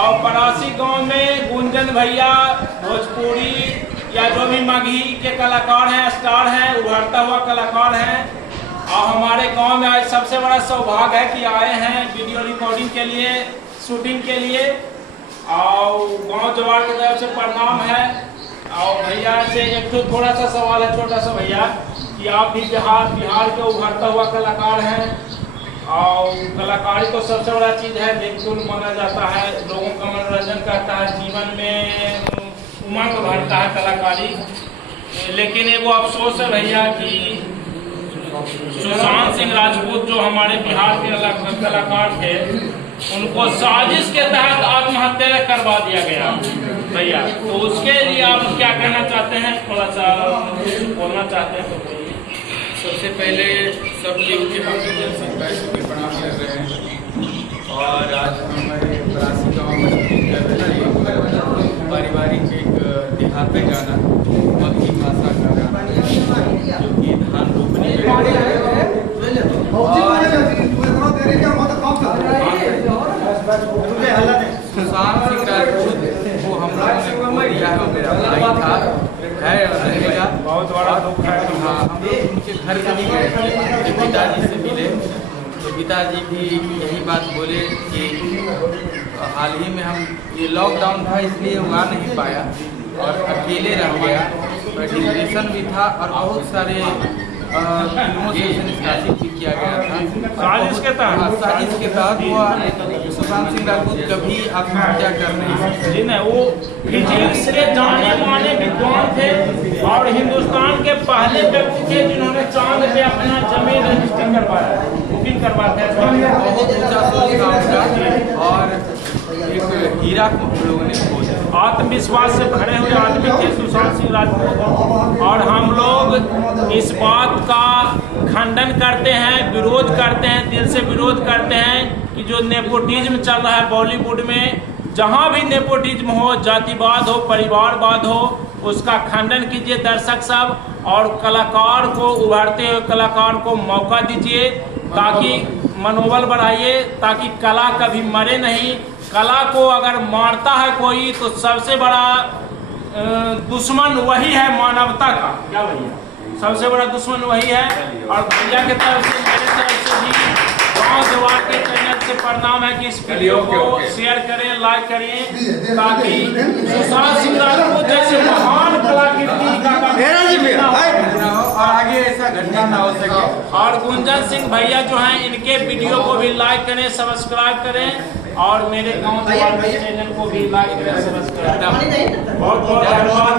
और पड़ासी गांव में गुंजन भैया भोजपुरी या जो भी मगही के कलाकार हैं, स्टार हैं, उभरता हुआ कलाकार हैं। और हमारे गांव में आज सबसे बड़ा सौभाग्य है कि आए हैं वीडियो रिकॉर्डिंग के लिए, शूटिंग के लिए। और गांव जवार की तरफ से प्रणाम है। और भैया से एक तो थोड़ा सा सवाल है, छोटा सा भैया, कि आप भी बिहार के उभरता हुआ कलाकार हैं। और कलाकारी तो सबसे बड़ा चीज़ है, बिल्कुल माना जाता है, लोगों का मनोरंजन करता है, जीवन में उमंग भरता है कलाकारी। लेकिन एगो अफसोस है भैया कि सुशांत सिंह राजपूत जो हमारे बिहार के कलाकार थे, उनको साजिश के तहत आत्महत्या करवा दिया गया भैया। तो उसके लिए आप क्या कहना चाहते हैं, थोड़ा सा बोलना चाहते हैं तो? सबसे पहले सब टीम के हम प्रणाम कर रहे हैं। और आज हमारे पड़ासी गाँव में शूटिंग कर रहे हैं पारिवारिक एक देहाती गाना, मगही भाषा का गाना, जो कि धान रोपने सुशांत सिंह राजपूत वो हम लोगों ने दिया है, मेरा भाई था, है रहेगा। बहुत बड़ा दुख है। हाँ, हम लोग उनके घर से भी गए थे, पिताजी से मिले तो पिताजी भी यही बात बोले कि हाल ही में हम ये लॉकडाउन था इसलिए वो आ नहीं पाया और अकेले रह गया। डिप्रेशन भी था और बहुत सारे फिल्मों से निष्कासित भी किया गया था। साजिश के तहत वो सुशांत सिंह राजपूत कभी आत्महत्या कर नहीं। जी नहीं, वो फिजिक्स के जाने माने विद्वान थे और हिंदुस्तान के पहले व्यक्ति थे जिन्होंने चांद पे अपना जमीन रजिस्ट्री करवाया, बुकिंग करवाते हैं। बहुत ऊंचा सोच था उनका और एक हीरा को हम लोगों ने खोजा। आत्मविश्वास से भरे हुए आदमी थे सुशांत सिंह राजपूत। और हम लोग इस बात का खंडन करते हैं, विरोध करते हैं, दिल से विरोध करते हैं कि जो नेपोटिज्म चल रहा है बॉलीवुड में, जहाँ भी नेपोटिज्म हो, जातिवाद हो, परिवारवाद हो, उसका खंडन कीजिए दर्शक सब। और कलाकार को, उभरते हुए कलाकार को मौका दीजिए, ताकि मनोबल बढ़ाइए, ताकि कला कभी मरे नहीं। कला को अगर मारता है कोई तो सबसे बड़ा दुश्मन वही है मानवता का। क्या भैया, सबसे बड़ा दुश्मन वही है। और भैया के तरफ से, मेरे तरफ से भी गाँव जवार के चैनल से प्रणाम है कि इस वीडियो को शेयर करें, लाइक करें, ताकि सुशांत सिंह राजपूत जैसे महान कलाकृति का और आगे ऐसा घटना ना हो सके। और गुंजन सिंह भैया जो हैं, इनके वीडियो को भी लाइक करें, सब्सक्राइब करें। और मेरे गाँव जवार के चैनल को भी लाइक करें, सब्सक्राइब करें। बहुत बहुत धन्यवाद।